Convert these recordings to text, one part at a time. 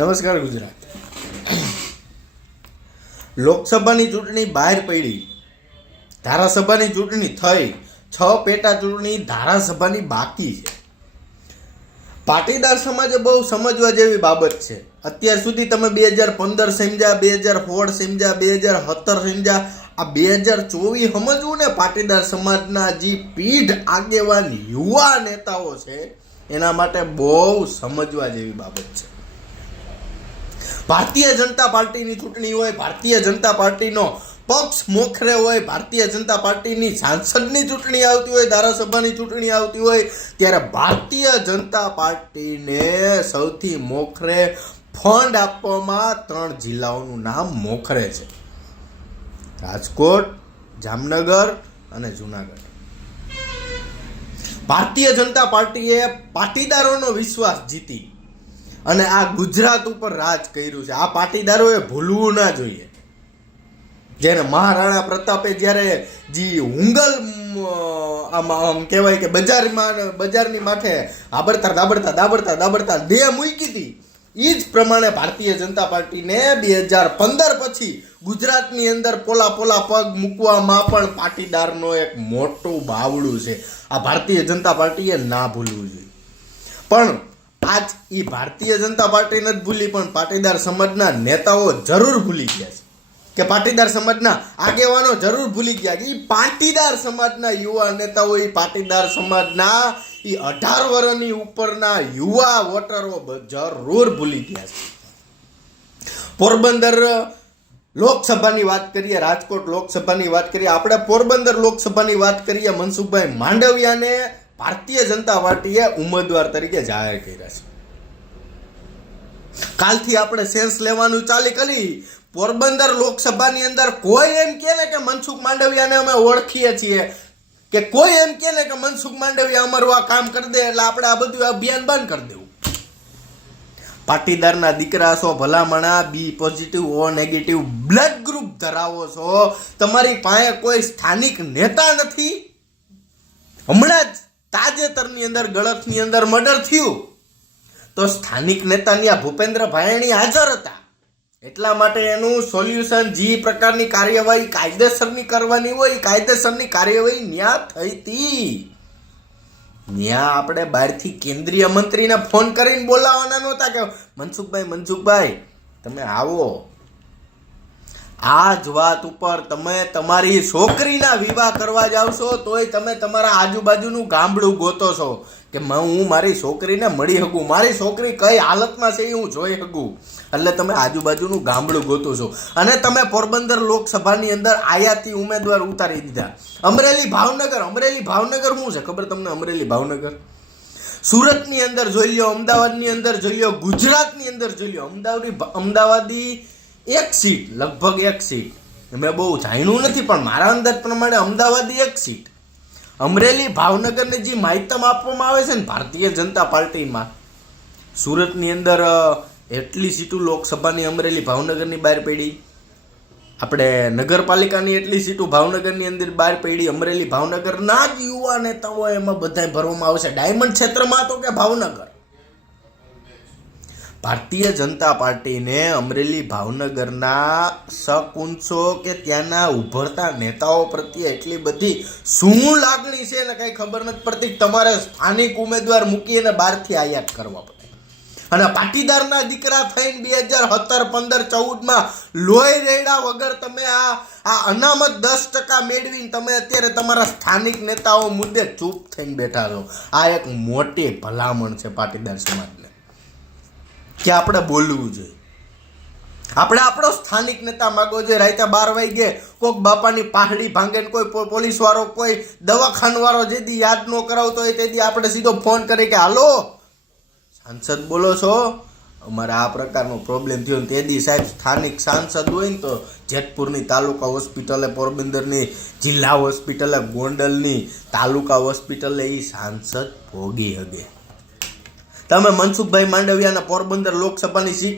નમસ્કાર ગુજરાત. લોકસભાની ચૂંટણી બહાર પડી, ધારાસભાની ચૂંટણી થઈ, 6 પેટા ચૂંટણી ધારાસભાની બાકી છે. પાટીદાર સમાજે બહુ સમજવા જેવી બાબત છે. અત્યાર સુધી તમે 2015 સમજ્યા, 2016 સમજ્યા, 2017 સમજ્યા, આ 2024 સમજવું ને. પાટીદાર સમાજના જે પીઢ આગેવાન યુવા નેતાઓ છે એના માટે બહુ સમજવા જેવી બાબત છે. ભારતીય જનતા પાર્ટીની ચૂંટણી હોય, ભારતીય જનતા પાર્ટીનો પક્ષ મોખરે હોય, ભારતીય જનતા પાર્ટીની સાંસદની ચૂંટણી આવતી હોય, ધારાસભાની ચૂંટણી આવતી હોય, ત્યારે ભારતીય જનતા પાર્ટીને સૌથી મોખરે ફંડ આપવામાં 3 જિલ્લાઓનું નામ મોખરે છે: રાજકોટ, જામનગર અને જુનાગઢ. ભારતીય જનતા પાર્ટીએ પાટીદારોનો વિશ્વાસ જીતી અને આ ગુજરાત ઉપર રાજ કર્યું છે. આ પાટીદારોએ ભૂલવું ના જોઈએ. જેને મહારાણા પ્રતાપે જ્યારે હુંગલ આમ કહેવાય કે બજારની માથે દાબડતા દેહ મૂકી હતી, એ જ પ્રમાણે ભારતીય જનતા પાર્ટીને 2015 પછી ગુજરાતની અંદર પોલા પગ મૂકવામાં પણ પાટીદારનો એક મોટું બાવડું છે. આ ભારતીય જનતા પાર્ટીએ ના ભૂલવું જોઈએ. પણ આજ એ ભારતીય જનતા પાર્ટી નથી ભૂલી, પણ પાટીદાર સમાજના નેતાઓ જરૂર ભૂલી ગયા છે, કે પાટીદાર સમાજના આગેવાનો જરૂર ભૂલી ગયા કે પાટીદાર સમાજના યુવા નેતાઓ, પાટીદાર સમાજના 18 વર્ષની ઉપરના યુવા વોટરો જરૂર ભૂલી ગયા છે. પોરબંદર લોકસભાની વાત કરીએ, રાજકોટ લોકસભાની વાત કરીએ, આપણે પોરબંદર લોકસભાની વાત કરીએ, મનસુખભાઈ માંડવિયાને ભારતીય જનતા પાર્ટીએ ઉમેદવાર તરીકે જાહેર કર્યા છે. કાલથી આપણે સેન્સ લેવાનું ચાલુ કરી. પોરબંદર લોકસભાની અંદર કોઈ એમ કહે ને કે મનસુખ માંડવિયાને અમે ઓળખીએ છીએ, કે કોઈ એમ કહે ને કે મનસુખ માંડવિયા અમારું આ કામ કરી દે, એટલે આપણે આ બધું અભિયાન બંધ કરી દેવું. પાટીદારના દીકરા છો, ભલામણા, બી પોઝિટિવ ઓ નેગેટિવ બ્લડ ગ્રુપ ધરાવો છો, તમારી પાસે કોઈ સ્થાનિક નેતા નથી. હમણાં જ તાજેતરની અંદર ગળતની અંદર મર્ડર થયું તો સ્થાનિક નેતાની આ ભૂપેન્દ્ર ભાયણી હાજર હતા. એટલા માટે એનું સોલ્યુશન, જે પ્રકારની કાર્યવાહી કાયદેસરની કરવાની હોય, કાયદેસરની કાર્યવાહી ન્યા થઈ હતી. ન્યા આપણે બહારથી કેન્દ્રીય મંત્રીને ફોન કરીને બોલાવવાના નહોતા કે મનસુખભાઈ તમે આવો. આ જ વાત ઉપર તમે તમારી છોકરીના વિવાહ કરવા જાવશો તોય તમે તમારા આજુબાજુનું ગામડું ગોતો છો કે હું મારી છોકરીને મળી શકું, મારી છોકરી કઈ હાલતમાં છે એ હું જોઈ શકું, એટલે તમે આજુબાજુનું ગામડું ગોતો છો. અને તમે પોરબંદર લોકસભાની અંદર આયાતી ઉમેદવાર ઉતારી દીધા. અમરેલી ભાવનગર શું છે ખબર તમને? અમરેલી ભાવનગર સુરતની અંદર જોઈ લો, અમદાવાદની અંદર જોઈ લો, ગુજરાતની અંદર જોઈ લો. અમદાવાદી એક સીટ, લગભગ એક સીટ, મેં બહુ જાણ્યું નથી પણ મારા અંદાજ પ્રમાણે અમદાવાદી એક સીટ. અમરેલી ભાવનગરને જે માહિતમ આપવામાં આવે છે ને ભારતીય જનતા પાર્ટીમાં, સુરતની અંદર એટલી સીટો લોકસભાની અમરેલી ભાવનગરની બહાર પડી, આપણે નગરપાલિકાની એટલી સીટો ભાવનગરની અંદર બહાર પડી. અમરેલી ભાવનગરના જ યુવા નેતાઓ એમાં બધા ભરવામાં આવશે. ડાયમંડ ક્ષેત્રમાં તો કે ભાવનગર. ભારતીય જનતા પાર્ટીને અમરેલી ભાવનગરના શકુંસો કે ત્યાંના ઉભરતા નેતાઓ પ્રત્યે એટલી બધી શું લાગણી છે ને કઈ ખબર નથી પડતી. તમારે સ્થાનિક ઉમેદવાર મૂકીને બહારથી આયાત કરવા પડે. અને પાટીદારના દીકરા થઈને 2017, 15, 14માં લોહી રેડા વગર તમે આ અનામત 10% મેળવીને તમે અત્યારે તમારા સ્થાનિક નેતાઓ મુદ્દે ચૂપ થઈને બેઠા છો. આ એક મોટી ભલામણ છે પાટીદાર સમાજને કે આપણે બોલવું જોઈએ. આપણે આપણો સ્થાનિક નેતા માગો જોઈએ. રાતે 12 વાગે કોઈક બાપાની પાહડી ભાંગે, કોઈ પોલીસ વાળો, કોઈ દવાખાના વાળો જેથી યાદ ન કરાવતો હોય તેથી આપણે સીધો ફોન કરી કે હાલો સાંસદ બોલો છો, અમારે આ પ્રકારનો પ્રોબ્લેમ થયો. તેથી સાહેબ સ્થાનિક સાંસદ હોય ને તો જેતપુરની તાલુકા હોસ્પિટલે, પોરબંદરની જિલ્લા હોસ્પિટલે, ગોંડલની તાલુકા હોસ્પિટલે એ સાંસદ ભોગી હગે. તમે મનસુખભાઈ માંડવિયાને પોરબંદર લોકસભાની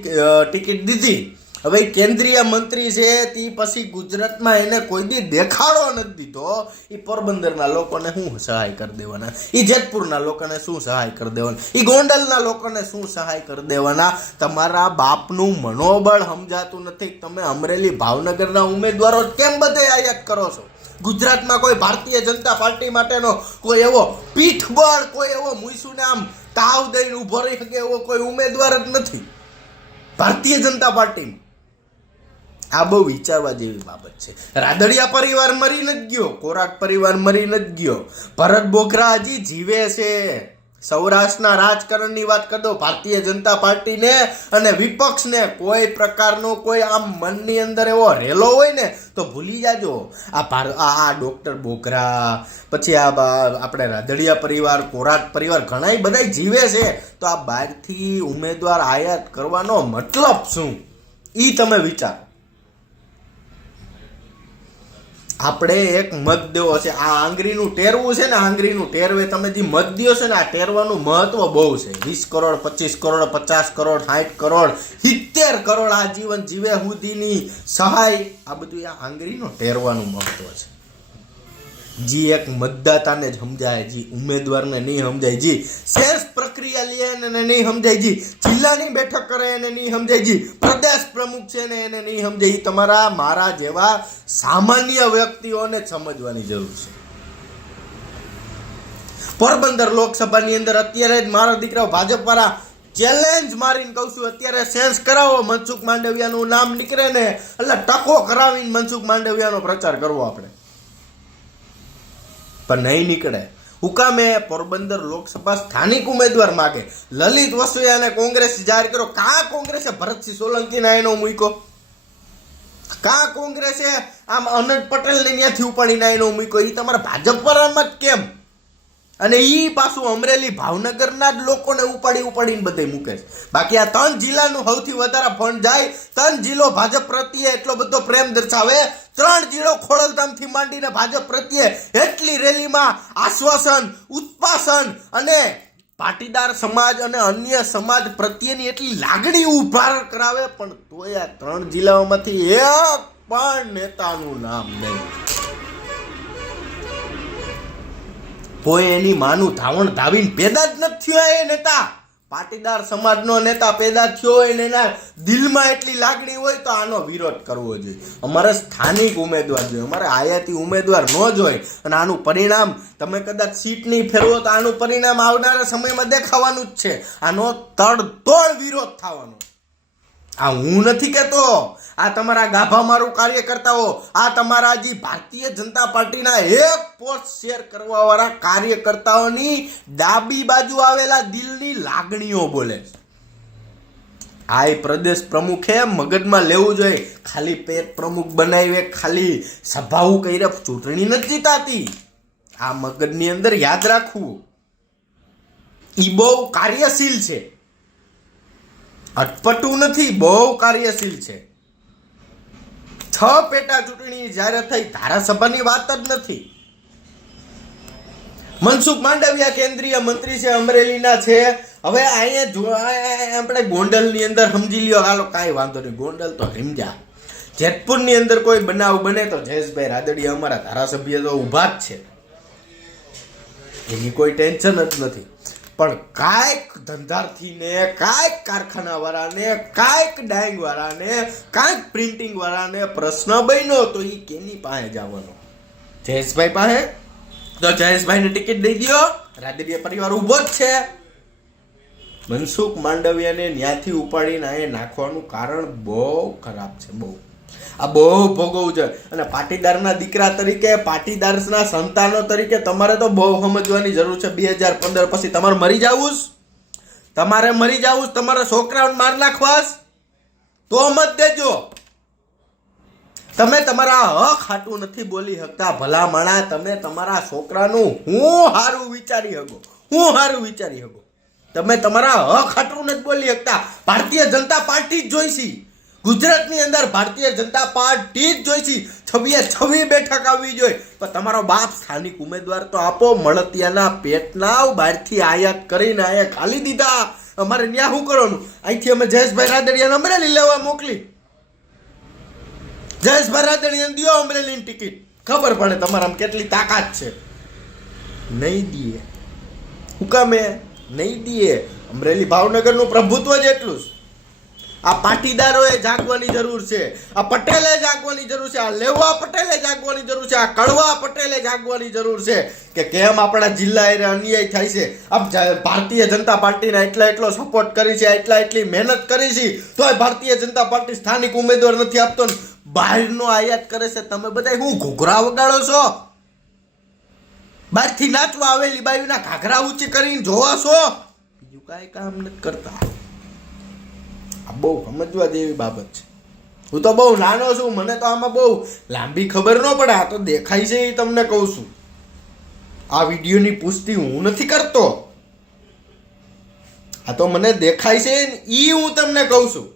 ટિકિટ દીધી હવે કેન્દ્રીય મંત્રી છે તે પછી ગુજરાતમાં એને કોઈ દી દેખાડો નથી દીધો. એ પોરબંદરના લોકોને શું સહાય કરી દેવાના, એ જેતપુરના લોકોને શું સહાય કરી દેવાના, એ ગોંડલના લોકોને શું સહાય કરી દેવાના. તમારા બાપનું મનોબળ સમજાતું નથી. તમે અમરેલી ભાવનગરના ઉમેદવારો કેમ બધે આયાત કરો છો? ગુજરાતમાં કોઈ ભારતીય જનતા પાર્ટી માટેનો કોઈ એવો પીઠબળ, કોઈ એવો મુઈસુને આમ તાવ દઈને ઉભો રહી શકે એવો કોઈ ઉમેદવાર જ નથી ભારતીય જનતા પાર્ટીમાં. આ બહુ વિચારવા જેવી બાબત છે. રાદડિયા પરિવાર મરી નથી ગયો, કોરાટ પરિવાર મરી નથી ગયો, ભરત બોઘરા હજી જીવે છે. સૌરાષ્ટ્રના રાજકારણની વાત કરી દો, ભારતીય જનતા પાર્ટીને અને વિપક્ષને કોઈ પ્રકારનો કોઈ આમ મનની અંદર એવો રેલો હોય ને તો ભૂલી જાજો. આ ડોક્ટર બોઘરા, પછી આ આપણે રાદડિયા પરિવાર, કોરાટ પરિવાર ઘણા બધા જીવે છે. તો આ બહારથી ઉમેદવાર આયાત કરવાનો મતલબ શું, એ તમે વિચારો. આપણે એક મત દેવો છે, આ આંગળીનું ટેરવું છે ને, આંગળીનું ટેરવે તમે જે મત દો છે ને, આ ટેરવાનું મહત્વ બહુ છે. 20 કરોડ 25 કરોડ 50 કરોડ 60 કરોડ 70 કરોડ આ જીવન જીવે સુધીની સહાય, આ બધું આ આંગળીનું ટેરવાનું મહત્વ છે. જી એક મતદાતાને જ સમજાય, જી ઉમેદવારને નહીં સમજાય, જી શેષ પ્રક્રિયા લે એને નહીં સમજાય, જી જિલ્લાની બેઠક કરે એને નહીં સમજાય, જી પ્રદેશ પ્રમુખ છે ને એને નહીં સમજાય. તમારા મારા જેવા સામાન્ય વ્યક્તિઓને જ સમજવાની જરૂર છે. પોરબંદર લોકસભાની અંદર અત્યારે જ મારા દીકરા ભાજપ વાળા ચેલેન્જ મારીને કહું છું, અત્યારે સેન્સ કરાવો, મનસુખ માંડવિયાનું નામ નીકળે ને એટલે ટકો કરાવીને મનસુખ માંડવિયાનો પ્રચાર કરવો આપણે, પણ નહીં નીકળે. હુકામે પોરબંદર લોકસભા સ્થાનિક ઉમેદવાર માગે. લલિત વસોયાને કોંગ્રેસ જાહેર કરો. કા કોંગ્રેસે ભરતસિંહ સોલંકીના એનો મૂક્યો? કા કોંગ્રેસે આમ અનંત પટેલને ત્યાંથી ઉપાડીને એનો મૂક્યો? એ તમારા ભાજપ વાળામાં જ કેમ? અને ઈ પાછું અમરેલી ભાવનગરના જ લોકોને ઉપાડીને બધે મૂકે છે. બાકી આ 3 જિલ્લાનું સૌથી વધારે ફંડ જાય, 3 જિલ્લો ભાજપ પ્રત્યે એટલો બધો પ્રેમ દર્શાવે, 3 જિલ્લો ખોડલધામથી માંડીને ભાજપ પ્રત્યે એટલી રેલીમાં આશ્વાસન, ઉત્પાસન અને પાટીદાર સમાજ અને અન્ય સમાજ પ્રત્યેની એટલી લાગણી ઉભાર કરાવે, પણ તોય આ 3 જિલ્લાઓમાંથી એક પણ નેતાનું નામ નહીં. કોઈ એની માનું ધાવણ ધાવીને પેદા જ નથી થયો. એ નેતા પાટીદાર સમાજનો નેતા પેદા થયો હોય ને એના દિલમાં એટલી લાગણી હોય તો આનો વિરોધ કરવો જોઈએ. અમારે સ્થાનિક ઉમેદવાર જોઈએ, અમારે આયાતી ઉમેદવાર ન જોઈએ. અને આનું પરિણામ તમે કદાચ સીટ નહીં ફેરવો તો આનું પરિણામ આવનારા સમયમાં દેખાવાનું જ છે. આનો તડતોડ વિરોધ થવાનો. આ હું નથી કહેતો, આ તમારા ગાભા મારું કાર્યકર્તાઓ, આ તમારા જે ભારતીય જનતા પાર્ટીના એક પોસ્ટ શેર કરવા વાળા કાર્યકર્તાઓની ડાબી બાજુ આવેલા દિલની લાગણીઓ બોલે છે. આ પ્રદેશ પ્રમુખે મગજમાં લેવું જોઈએ. ખાલી પેટ પ્રમુખ બનાવીએ, ખાલી સભાઓ કરીને ચૂંટણી નથી જીતાતી. આ મગજની અંદર યાદ રાખવું. ઈ બહુ કાર્યશીલ છે, અટપટું નથી, બહુ કાર્યશીલ છે. 6 પેટા ચૂંટણી જ્યારે થઈ, ધારાસભાની વાત જ નથી. મનસુખ માંડવિયા કેન્દ્રીય મંત્રી છે, અમરેલીના છે. હવે અહીંયા આપણે ગોંડલની અંદર સમજી લ્યો, હાલો કાંઈ વાંધો નહીં, ગોંડલ તો સમજ્યા. જેતપુરની અંદર કોઈ બનાવ બને તો જયેશભાઈ રાદડિયા અમારા ધારાસભ્ય તો ઊભા જ છે, એની કોઈ ટેન્શન જ નથી. પણ કાંઈક ધંધાર્થીને, કાંઈક કારખાના વાળાને, કાંઈક ડાંગ વાળાને, કાંઈક પ્રિન્ટિંગ વાળાને પ્રશ્ન બન્યો તો એ કેની પાસે જવાનો? જયેશભાઈ પાસે. તો જયેશભાઈને ટિકિટ દઈ દો, રાદડિયા પરિવાર ઊભો જ છે. મનસુખ માંડવિયાને ન્યાથી ઉપાડીને અહીંયા નાખવાનું કારણ બહુ ખરાબ છે, બહુ. આ બહુ ભોગવવું છે. અને પાટીદારના દીકરા તરીકે, પાટીદારના સંતાનો તરીકે તમારે તો બહુ સમજવાની જરૂર છે. 2015 પછી તમારે મરી જવું, તમારા છોકરાઓને માર નાખવાસ તો મત દેજો. તમે તમારા હક હાટું નથી બોલી શકતા. ભલા માણા, તમે તમારા છોકરાનું હું સારું વિચારી શકો, તમે તમારા હક હાટું નથી બોલી શકતા. ભારતીય જનતા પાર્ટી જ જોઈશી ગુજરાતની અંદર, ભારતીય જનતા પાર્ટી જ જોઈશી. 26 બેઠક આવવી જોઈએ. પણ તમારો બાપ સ્થાનિક ઉમેદવાર તો આપો. મળતિયાના પેટના બહારથી આયાત કરીને અહીંયા ખાલી દીધા. અમારે ન્યા શું કરવાનું? અહીંથી અમે જયેશભાઈ રાદડિયાને અમરેલી લેવા મોકલી. જયેશભાઈ રાદડિયાને દ્યો અમરેલીની ટિકિટ, ખબર પડે તમારામાં કેટલી તાકાત છે. નહીં દીએ, હું કામે નહીં દીએ. અમરેલી ભાવનગરનું પ્રભુત્વ જ એટલું છે. આ પાટીદારોએ જાગવાની જરૂર છે, આ પટેલે જાગવાની જરૂર છે, આ લેવા પટેલે જાગવાની જરૂર છે, આ કડવા પટેલે જાગવાની જરૂર છે કે કેમ આપણા જિલ્લા એ અન્યાય થાય છે. આ ભારતીય જનતા પાર્ટીને એટલો સપોર્ટ કરી છે, એટલી મહેનત કરી છે, તોય ભારતીય જનતા પાર્ટી સ્થાનિક ઉમેદવાર નથી આપતો, બહારનો આયાત કરે છે. તમે બધા હું ઘૂઘરા વગાડો છો? બહારથી નાચવા આવેલી બાયુના ઘાઘરા ઊંચી કરીને જોવા છો, બીજું કાંઈ કામ નથી કરતા. આ બહુ સમજવા જેવી બાબત છે. હું તો બહુ નાનો છું, મને તો આમાં બહુ લાંબી ખબર ન પડે. આ તો દેખાય છે એ તમને કહું છું. આ વિડીયોની પુષ્ટિ હું નથી કરતો, આ તો મને દેખાય છે ઈ હું તમને કહું છું.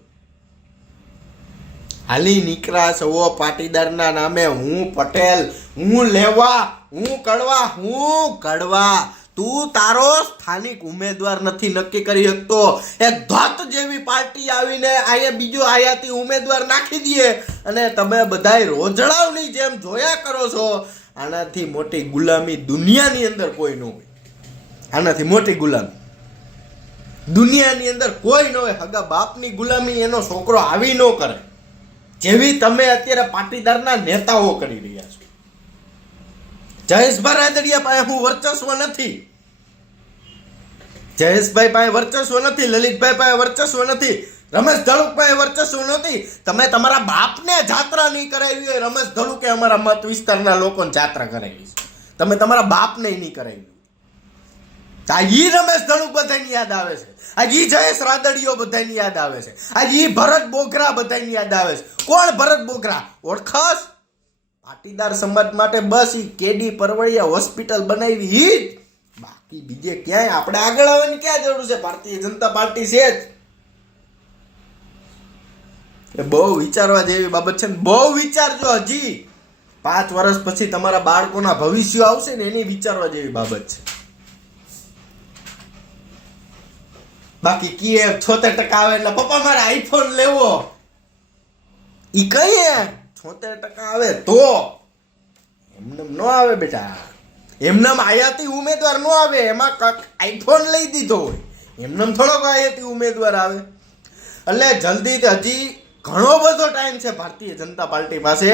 હાલી નીકળા સવો પાટીદારના નામે, હું પટેલ, હું લેવા, હું કડવા. તું તારો સ્થાનિક ઉમેદવાર નથી નક્કી કરી શકતો. એક ધોત જેવી પાર્ટી આવીને આયે બીજો આયાતી ઉમેદવાર નાખી દે અને તમે બધાય રોજડાવની જેમ જોયા કરો છો. આનાથી મોટી ગુલામી દુનિયાની અંદર કોઈ ન હોય. આનાથી મોટી ગુલામી દુનિયાની અંદર કોઈ ન હોય. હગા બાપની ગુલામી એનો છોકરો આવી ન કરે જેવી તમે અત્યારે પાટીદારના નેતાઓ કરી રહ્યા છો. જયેશભાઈ રાદડિયા પાસે હું વર્ચસ્વ નથી, જયેશભાઈ પાસે વર્ચસ્વ નથી, લલિતભાઈ પાસે વર્ચસ્વ નથી, રમેશ ધડુક પાસે વર્ચસ્વ નથી. તમે તમારા બાપને જાત્રા નહીં કરાવી હોય, રમેશ ધડુકે અમારા મત વિસ્તારના લોકોને જાત્રા કરાવી છે, તમે તમારા બાપને નહીં કરાવી. આ ઈ રમેશ ધડુક બધાની યાદ આવે છે, આ ઈ જયેશ રાદડિયો બધાની યાદ આવે છે, આ ઈ ભરત બોઘરા બધાની યાદ આવે છે. કોણ ભરત બોઘરા ઓળખાસ? પાટીદાર સમાજ માટે બસ ઈ કેડી પરવળિયા હોસ્પિટલ બનાવી ઈ જ. બાકી બીજે ક્યાંય આપણે આગળ આવવાની ક્યાં જરૂર છે? ભારતીય જનતા પાર્ટી છે જ. એ બહુ વિચારવા જેવી બાબત છે ને, બહુ વિચારજો. હજી 5 વર્ષ પછી તમારા બાળકોના ભવિષ્ય આવશે ને, એની વિચારવા જેવી બાબત છે. બાકી કીએ 76% આવે એટલે પપ્પા મારે આઈફોન લેવો, ઈ કહીએ 76% આવે તો એમને ન આવે બેટા. એમને આયાતી ઉમેદવાર ન આવે, એમાં આઈફોન લઈ દીધો હોય, એમને થોડોક આયાતી ઉમેદવાર આવે. એટલે જલ્દી હજી ઘણો બધો ટાઈમ છે ભારતીય જનતા પાર્ટી પાસે.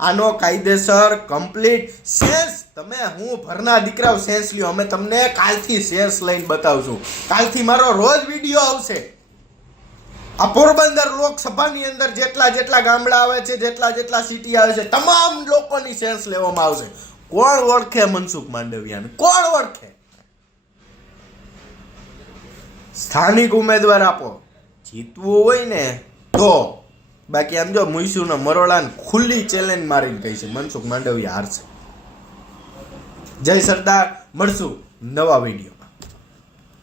આનો કાયદેસર કમ્પ્લીટ સેન્સ તમે, હું ભરના દીકરાઓ સેન્સ લ્યો. અમે તમને કાલથી સેન્સ લઈને બતાવશું. કાલથી મારો રોજ વિડીયો આવશે. આ પોરબંદર લોકસભાની અંદર જેટલા ગામડા આવે છે, જેટલા સિટી આવે છે, તમામ લોકોની સેન્સ લેવામાં આવશે. કોણ ઓળખે મનસુખ માંડવિયાને? કોણ ઓળખે? સ્થાનિક ઉમેદવાર આપો, જીતવું હોય ને તો. બાકી આમ જો મુઈસુનો મરોડાને ખુલ્લી ચેલેન્જ મારીને કહી છે મનસુખ માંડવિયા હારશે. જય સરદાર, મળશું નવા વિડીયો.